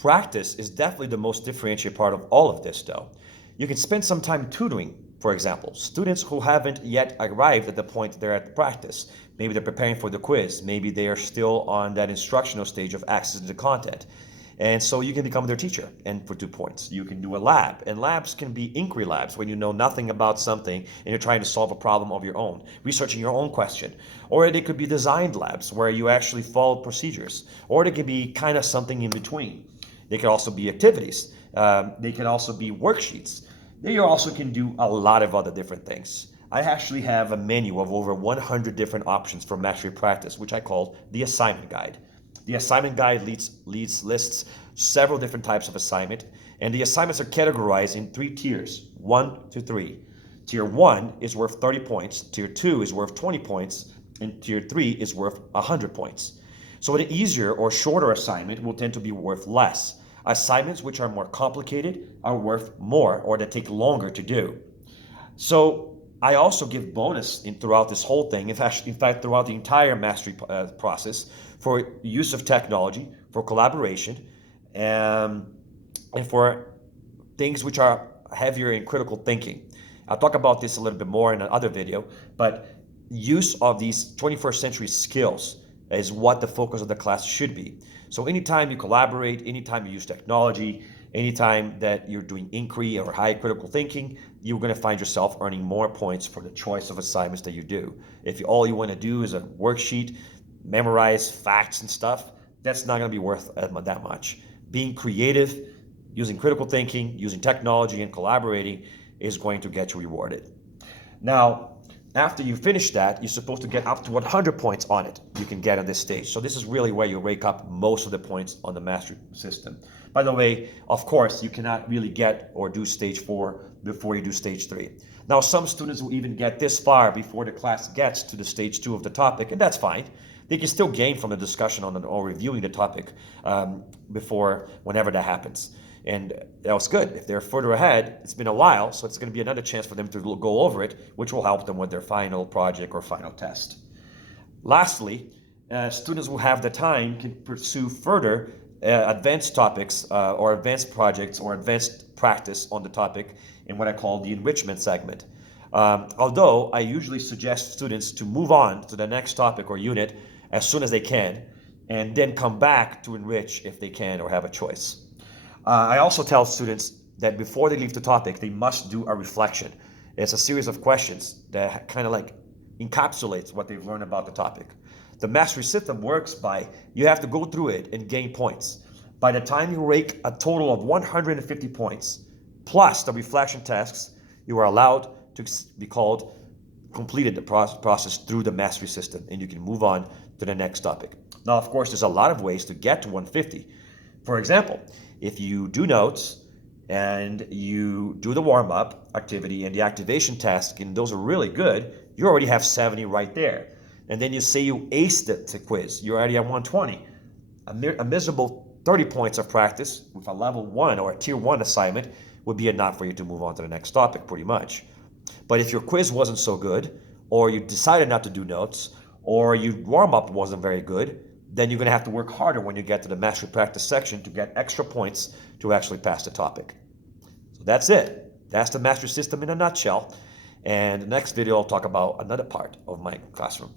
Practice is definitely the most differentiated part of all of this, though. You can spend some time tutoring, for example, students who haven't yet arrived at the point they're at practice. Maybe they're preparing for the quiz. Maybe they are still on that instructional stage of access to the content. And so you can become their teacher, and for 2 points. You can do a lab, and labs can be inquiry labs when you know nothing about something and you're trying to solve a problem of your own, researching your own question. Or they could be designed labs where you actually follow procedures. Or they could be kind of something in between. They could also be activities. They can also be worksheets. They also can do a lot of other different things. I actually have a menu of over 100 different options for mastery practice, which I call the assignment guide. The assignment guide lists several different types of assignment, and the assignments are categorized in 3 tiers, 1 to 3. Tier 1 is worth 30 points, Tier 2 is worth 20 points, and Tier 3 is worth 100 points. So an easier or shorter assignment will tend to be worth less. Assignments which are more complicated are worth more, or that take longer to do. So I also give bonus throughout this whole thing, in fact throughout the entire mastery process, for use of technology, for collaboration, and for things which are heavier in critical thinking. I'll talk about this a little bit more in another video, but use of these 21st century skills is what the focus of the class should be. So anytime you collaborate, anytime you use technology, anytime that you're doing inquiry or high critical thinking, you're going to find yourself earning more points for the choice of assignments that you do. If all you want to do is a worksheet, memorize facts and stuff, that's not going to be worth that much. Being creative, using critical thinking, using technology, and collaborating is going to get you rewarded. Now, after you finish that, you're supposed to get up to 100 points on it you can get on this stage. So this is really where you rake up most of the points on the mastery system. By the way, of course, you cannot really get or do stage 4 before you do stage 3. Now, some students will even get this far before the class gets to the stage 2 of the topic, and that's fine. They can still gain from the discussion on or reviewing the topic before whenever that happens. And that was good. If they're further ahead, it's been a while, so it's going to be another chance for them to go over it, which will help them with their final project or final test. Lastly, students who have the time can pursue further advanced topics or advanced projects or advanced practice on the topic in what I call the enrichment segment. Although I usually suggest students to move on to the next topic or unit as soon as they can, and then come back to enrich if they can or have a choice. I also tell students that before they leave the topic, they must do a reflection. It's a series of questions that kind of like encapsulates what they've learned about the topic. The mastery system works by you have to go through it and gain points. By the time you rake a total of 150 points, plus the reflection tasks, you are allowed to be called completed the process through the mastery system, and you can move on to the next topic. Now, of course, there's a lot of ways to get to 150. For example, if you do notes and you do the warm-up activity and the activation task, and those are really good, you already have 70 right there. And then you say you aced the quiz, you're already at 120. A miserable 30 points of practice with a level 1 or a tier 1 assignment would be enough for you to move on to the next topic, pretty much. But if your quiz wasn't so good, or you decided not to do notes, or your warm-up wasn't very good, then you're going to have to work harder when you get to the mastery practice section to get extra points to actually pass the topic. So that's it. That's the mastery system in a nutshell. And the next video, I'll talk about another part of my classroom.